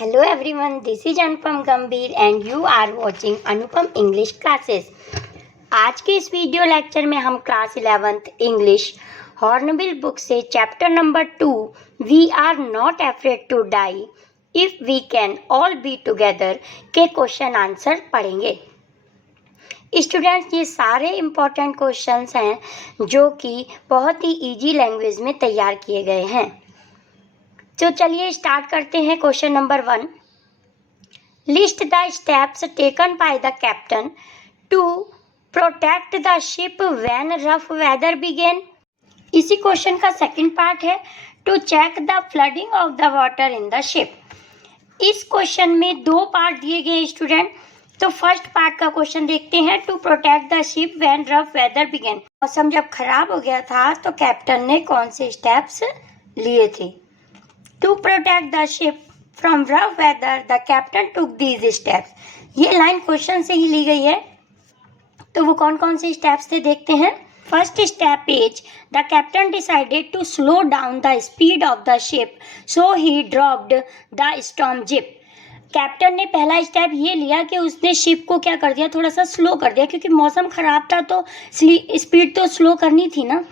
Hello everyone, this is Anupam Gambhir and you are watching Anupam English Classes। आज के इस video lecture में हम class 11th English Hornbill book से chapter number 2 we are not afraid to die if we can all be together के question answer पढ़ेंगे। Students, ये सारे इम्पोर्टेंट क्वेश्चंस हैं जो कि बहुत ही इजी लैंग्वेज में तैयार किए गए हैं। तो चलिए स्टार्ट करते हैं। Question number 1, list the steps taken by the captain to protect the ship when rough weather began. इसी क्वेश्चन का सेकंड पार्ट है to check the flooding of the water in the ship. इस question में दो part दिए गए student. तो first part का क्वेश्चन देखते हैं, to protect the ship when rough weather began. मौसम जब खराब हो गया था तो कैप्टन ने कौन से स्टेप्स लिए थे? To protect the ship from rough weather, the captain took these steps। ये लाइन क्वेश्चन से ही ली गई है। तो वो कौन कौन से स्टेप्स थे देखते हैं। First step is the captain decided to slow down the speed of the ship so he dropped the storm jib. Captain ने पहला स्टेप ये लिया कि उसने शिप को क्या कर दिया, थोड़ा सा स्लो कर दिया, क्योंकि मौसम खराब था तो स्पीड तो स्लो करनी थी ना,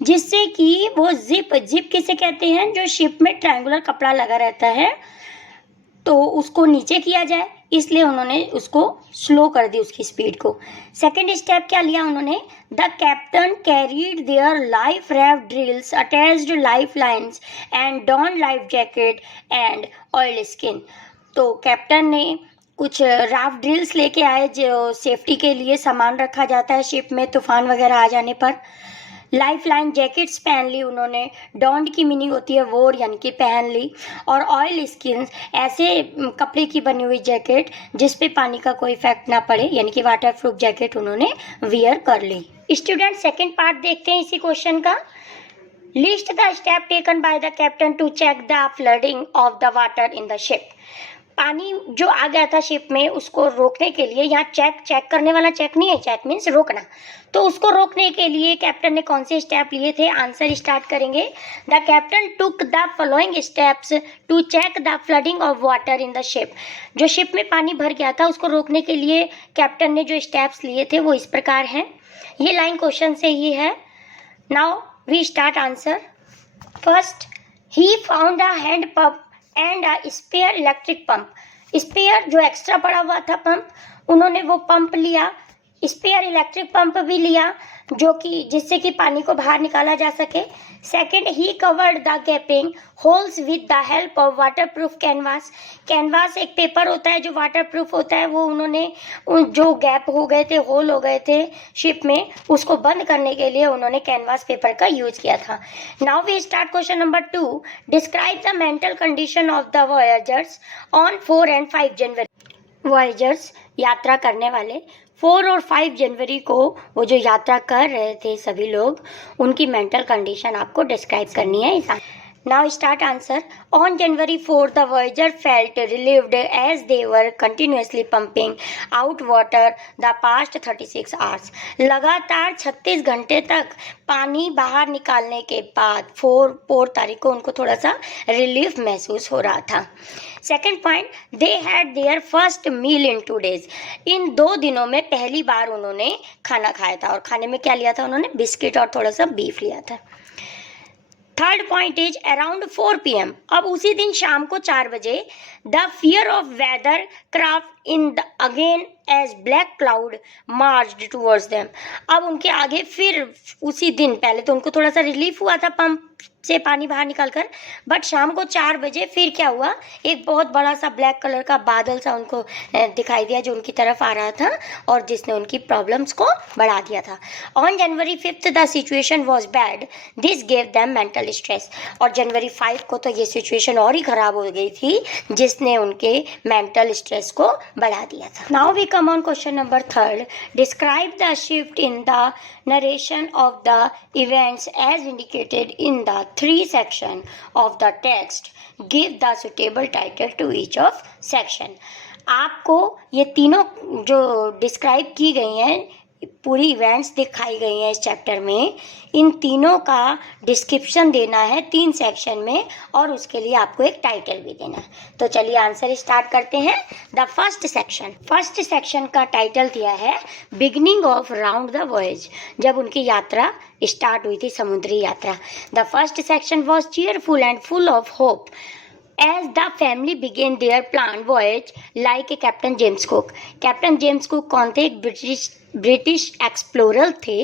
जिससे कि वो जिप किसे कहते हैं, जो शिप में ट्रायंगुलर कपड़ा लगा रहता है तो उसको नीचे किया जाए, इसलिए उन्होंने उसको स्लो कर दी उसकी स्पीड को। सेकंड स्टेप क्या लिया उन्होंने, the captain carried their life raft drills attached life lines and don life jacket and oilskin. तो कैप्टन ने कुछ राफ्ट ड्रिल्स लेके आए जो सेफ्टी के लिए सामान रखा जाता है शिप में तूफान वगैरह आ जाने पर। लाइफ लाइन जैकेट्स पहन ली उन्होंने, डॉन्ड की मीनिंग होती है वोर यानी कि पहन ली, और ऑयल स्किन ऐसे कपड़े की बनी हुई जैकेट जिस पे पानी का कोई इफेक्ट ना पड़े यानी कि वाटर प्रूफ जैकेट उन्होंने वियर कर ली। स्टूडेंट, सेकंड पार्ट देखते हैं इसी क्वेश्चन का। List the step taken by the captain to check the flooding of the water in the ship. पानी जो आ गया था शिप में उसको रोकने के लिए, यहाँ चेक करने वाला चेक नहीं है, चेक मीन्स रोकना, तो उसको रोकने के लिए कैप्टन ने कौन से स्टेप लिए थे? आंसर स्टार्ट करेंगे। The captain took the following steps to check the flooding of water in the ship. जो शिप में पानी भर गया था उसको रोकने के लिए कैप्टन ने जो स्टेप्स लिए थे वो इस प्रकार हैं। ये लाइन क्वेश्चन से ही है। Now we start answer. First, he found a hand pump and a spare electric pump. Spare जो एक्स्ट्रा पड़ा हुआ था पंप, उन्होंने वो पंप लिया, स्पेयर इलेक्ट्रिक पंप भी लिया जो कि जिससे कि पानी को बाहर निकाला जा सके। Second, he covered the gapping holes with the help of water proof canvas. Canvas एक पेपर होता है जो वाटर प्रूफ होता है, वो उन्होंने जो गैप हो गए थे, होल हो गए थे शिप में, उसको बंद करने के लिए उन्होंने कैनवास पेपर का यूज किया था। Now we start question number 2। Describe the mental condition of the voyagers on 4 and 5 January. Voyagers यात्रा करने वाले 4 और 5 जनवरी को वो जो यात्रा कर रहे थे सभी लोग, उनकी मेंटल कंडीशन आपको डिस्क्राइब करनी है। Now start answer. On January 4 the voyager felt relieved as they were continuously pumping out water the past 36 hours. लगातार 36 घंटे तक पानी बाहर निकालने के बाद 4 तारीख को उनको थोड़ा सा रिलीफ महसूस हो रहा था। Second point, they had their first meal in 2 days। इन 2 दिनों में पहली बार उन्होंने खाना खाया था, और खाने में क्या लिया था उन्होंने? बिस्किट और थोड़ा सा बीफ लिया था। Third point is around 4 PM। अब उसी दिन शाम को 4 बजे the fear of weather craft in the again as black cloud marched towards them. अब उनके आगे फिर उसी दिन, पहले तो उनको थोड़ा सा रिलीफ हुआ था पंप से पानी बाहर निकालकर, बट शाम को 4 बजे फिर क्या हुआ, एक बहुत बड़ा सा ब्लैक कलर का बादल सा उनको दिखाई दिया जो उनकी तरफ आ रहा था और जिसने उनकी प्रॉब्लम्स को बढ़ा दिया था। On January 5 the situation was bad, this gave them mental stress. और January 5 को तो ये सिचुएशन और ही खराब हो गई थी जिसने उनके मेंटल स्ट्रेस को बढ़ा दिया था। Now we come on question number 3। Describe the shift in the narration of the events as indicated in the 3 section of the text। give the suitable title to each of section। आपको ये तीनों जो describe की गई हैं पूरी events दिखाई गई हैं इस चैप्टर में, इन तीनों का डिस्क्रिप्शन देना है 3 सेक्शन में, और उसके लिए आपको एक टाइटल भी देना है। तो चलिए आंसर स्टार्ट करते हैं। द फर्स्ट सेक्शन का टाइटल दिया है beginning of round the voyage, जब उनकी यात्रा स्टार्ट हुई थी, समुद्री यात्रा। The first section was cheerful and full of hope as the family began their planned voyage like a captain James cook. Captain James cook कौन थे? एक ब्रिटिश एक्सप्लोरर थे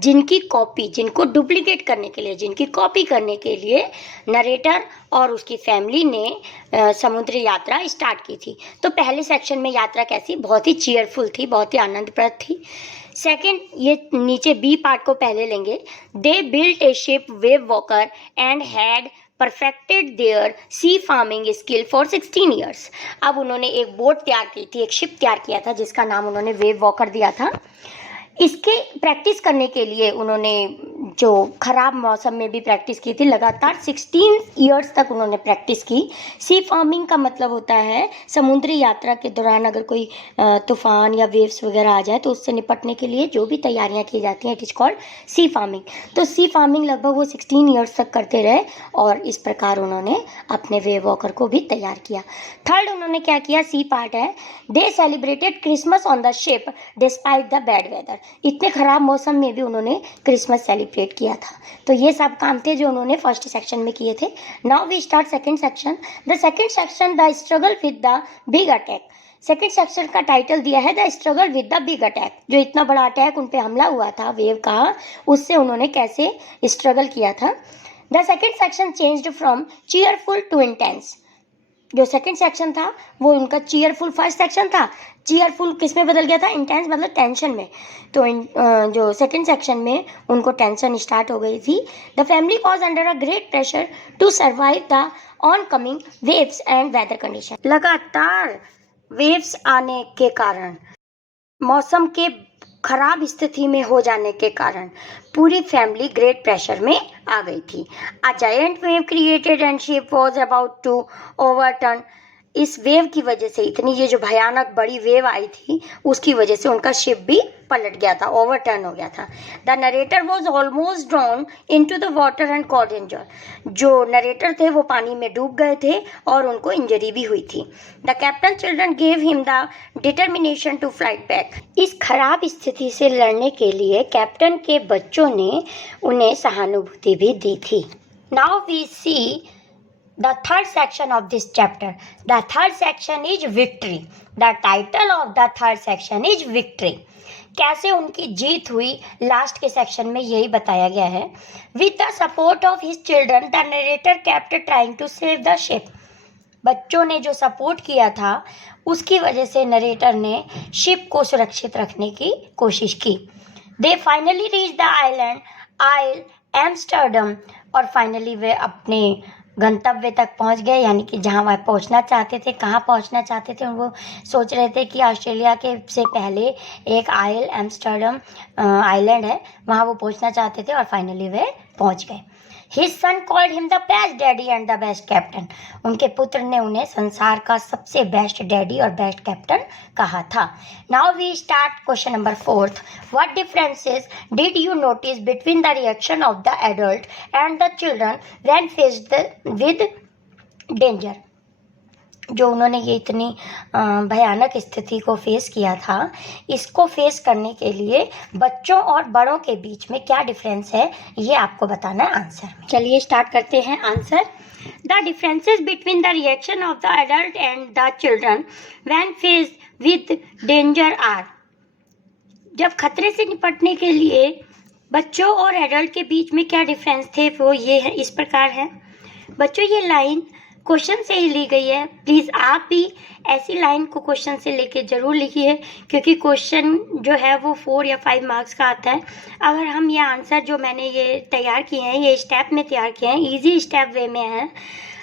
जिनको डुप्लीकेट करने के लिए, जिनकी कॉपी करने के लिए नरेटर और उसकी फैमिली ने समुद्री यात्रा स्टार्ट की थी। तो पहले सेक्शन में यात्रा कैसी? बहुत ही चीयरफुल थी, बहुत ही आनंदप्रद थी। सेकेंड, ये नीचे बी पार्ट को पहले लेंगे। They built a ship wave walker and had perfected their sea farming skill for 16 years. अब उन्होंने एक बोट तैयार की थी, एक शिप तैयार किया था जिसका नाम उन्होंने वेव वॉकर दिया था। इसके प्रैक्टिस करने के लिए उन्होंने जो ख़राब मौसम में भी प्रैक्टिस की थी, लगातार 16 ईयर्स तक उन्होंने प्रैक्टिस की। सी फार्मिंग का मतलब होता है समुद्री यात्रा के दौरान अगर कोई तूफान या वेव्स वगैरह आ जाए तो उससे निपटने के लिए जो भी तैयारियां की जाती हैं, it is called sea farming. तो सी फार्मिंग लगभग वो 16 ईयर्स तक करते रहे और इस प्रकार उन्होंने अपने वेव वॉकर को भी तैयार किया। थर्ड, उन्होंने क्या किया? सी पार्ट है, they celebrated Christmas on the ship despite the bad weather. इतने ख़राब मौसम में भी उन्होंने क्रिसमस सेलिब्रेट किया था। तो ये सब काम थे जो उन्होंने फर्स्ट सेक्शन में किए थे। Now we start second section. The second section, the struggle with the big attack. Second section का टाइटल दिया है the struggle with the big attack. जो इतना बड़ा अटैक उन पे हमला हुआ था वेव का, उससे उन्होंने कैसे स्ट्रगल किया था। The second section changed from cheerful to intense. जो सेकंड सेक्शन था वो उनका चीयरफुल, फर्स्ट सेक्शन था चीयरफुल, किस में बदल गया था? इंटेंस, मतलब टेंशन में। तो जो सेकंड सेक्शन में उनको टेंशन स्टार्ट हो गई थी। The family was under a great pressure to survive the on coming waves and weather condition. लगातार वेव्स आने के कारण, मौसम के खराब स्थिति में हो जाने के कारण पूरी फैमिली ग्रेट प्रेशर में आ गई थी। A giant wave created and ship was about to overturn. इस वेव की वजह से, इतनी ये जो भयानक बड़ी वेव आई थी उसकी वजह से उनका शिप भी पलट गया था, ओवरटर्न हो गया था। The narrator was almost drawn into the water and caught injure. जो नरेटर थे वो पानी में डूब गए थे और उनको इंजरी भी हुई थी। The captain children gave him the determination to flight back. इस खराब स्थिति से लड़ने के लिए कैप्टन के बच्चों ने उन्हें सहानुभूति भी दी थी। Now we see the third section of this chapter. The third section is victory. The title of the third section is victory. कैसे उनकी जीत हुई लास्ट के सेक्शन में यही बताया गया है। With the support of his children, the narrator kept trying to save the ship. बच्चों ने जो सपोर्ट किया था उसकी वजह से नरेटर ने शिप को सुरक्षित रखने की कोशिश की। They finally reached the isle Amsterdam, और फाइनली वे अपने गंतव्य तक पहुंच गए, यानी कि जहां वह पहुंचना चाहते थे। कहां पहुंचना चाहते थे? वो सोच रहे थे कि ऑस्ट्रेलिया के से पहले एक आइल, एम्स्टर्डम आइलैंड है, वहां वो पहुंचना चाहते थे और फाइनली वे पहुंच गए। His son called him the best daddy and the best captain. उनके पुत्र ने उन्हें संसार का सबसे बेस्ट डैडी और बेस्ट कैप्टन कहा था। Now we start question number 4. What differences did you notice between the reaction of the adult and the children when faced with danger? जो उन्होंने ये इतनी भयानक स्थिति को फेस किया था, इसको फेस करने के लिए बच्चों और बड़ों के बीच में क्या डिफरेंस है ये आपको बताना है आंसर। चलिए स्टार्ट करते हैं answer. The differences between the reaction of the adult and the children when faced with danger are. जब खतरे से निपटने के लिए बच्चों और एडल्ट के बीच में क्या डिफरेंस थे वो ये है, इस प्रकार है। बच्चों, ये लाइन क्वेश्चन से ही ली गई है, प्लीज़ आप भी ऐसी लाइन को क्वेश्चन से लेके ज़रूर लिखिए, क्योंकि क्वेश्चन जो है वो 4 या 5 मार्क्स का आता है। अगर हम ये आंसर जो मैंने ये तैयार किए हैं, ये स्टेप में तैयार किए हैं, इजी स्टेप वे में है,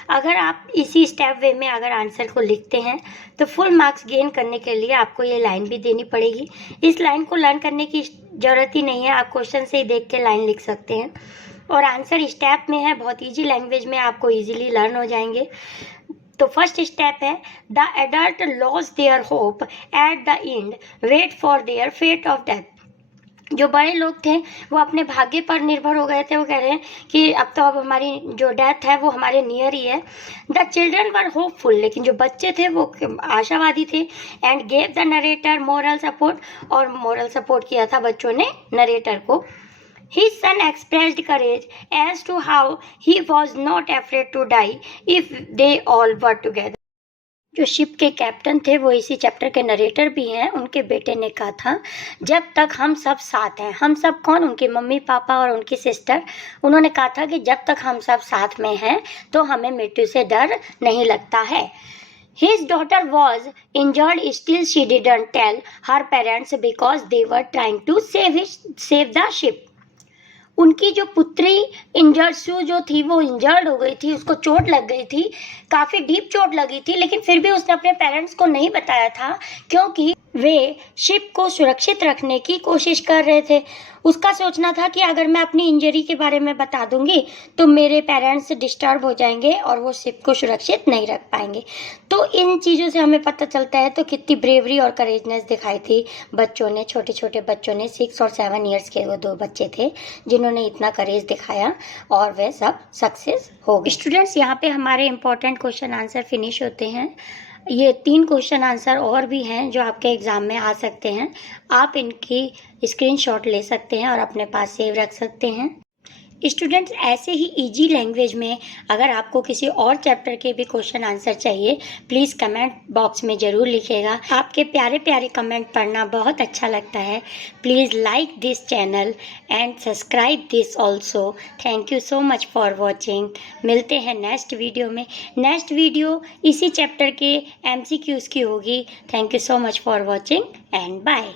अगर आप इसी स्टेप वे में अगर आंसर को लिखते हैं तो फुल मार्क्स गेन करने के लिए आपको ये लाइन भी देनी पड़ेगी। इस लाइन को लर्न करने की ज़रूरत ही नहीं है, आप क्वेश्चन से ही देख के लाइन लिख सकते हैं और आंसर स्टेप में है, बहुत इजी लैंग्वेज में आपको इजीली लर्न हो जाएंगे। तो फर्स्ट स्टेप है, the adult loss their hope at the end, wait for their fate of death. जो बड़े लोग थे वो अपने भाग्य पर निर्भर हो गए थे। वो कह रहे हैं कि अब हमारी जो डेथ है वो हमारे नियर ही है। द चिल्ड्रन वर होपफुल, लेकिन जो बच्चे थे वो आशावादी थे। And gave the narrator moral support, और मोरल सपोर्ट किया था बच्चों ने नरेटर को। His son expressed courage as to how he was not afraid to die if they all were together. जो शिप के कैप्टन थे वो इसी चैप्टर के नरेटर भी हैं। उनके बेटे ने कहा था जब तक हम सब साथ हैं। हम सब कौन? उनके मम्मी पापा और उनकी सिस्टर। उन्होंने कहा था कि जब तक हम सब साथ में हैं तो हमें मृत्यु से डर नहीं लगता है। His daughter was injured, still she didn't tell her parents because they were trying to save the ship. उनकी जो पुत्री इंजर्ड जो थी वो इंजर्ड हो गई थी, उसको चोट लग गई थी, काफ़ी डीप चोट लगी थी, लेकिन फिर भी उसने अपने पेरेंट्स को नहीं बताया था क्योंकि वे शिप को सुरक्षित रखने की कोशिश कर रहे थे। उसका सोचना था कि अगर मैं अपनी इंजरी के बारे में बता दूंगी तो मेरे पेरेंट्स डिस्टर्ब हो जाएंगे और वो शिप को सुरक्षित नहीं रख पाएंगे। तो इन चीज़ों से हमें पता चलता है तो कितनी ब्रेवरी और करेजनेस दिखाई थी बच्चों ने, छोटे छोटे बच्चों ने। 6 और 7 ईयर्स के वो 2 बच्चे थे जिन्होंने इतना करेज दिखाया और वे सब सक्सेस हो गए। स्टूडेंट्स, यहाँ पे हमारे इंपॉर्टेंट क्वेश्चन आंसर फिनिश होते हैं। ये 3 क्वेश्चन आंसर और भी हैं जो आपके एग्ज़ाम में आ सकते हैं। आप इनकी स्क्रीनशॉट ले सकते हैं और अपने पास सेव रख सकते हैं। स्टूडेंट्स, ऐसे ही इजी लैंग्वेज में अगर आपको किसी और चैप्टर के भी क्वेश्चन आंसर चाहिए प्लीज़ कमेंट बॉक्स में ज़रूर लिखिएगा। आपके प्यारे प्यारे कमेंट पढ़ना बहुत अच्छा लगता है। Please like this channel and subscribe this also. Thank you so much for watching. मिलते हैं नेक्स्ट वीडियो में। नेक्स्ट वीडियो इसी चैप्टर के MCQs की होगी। Thank you so much for watching and bye.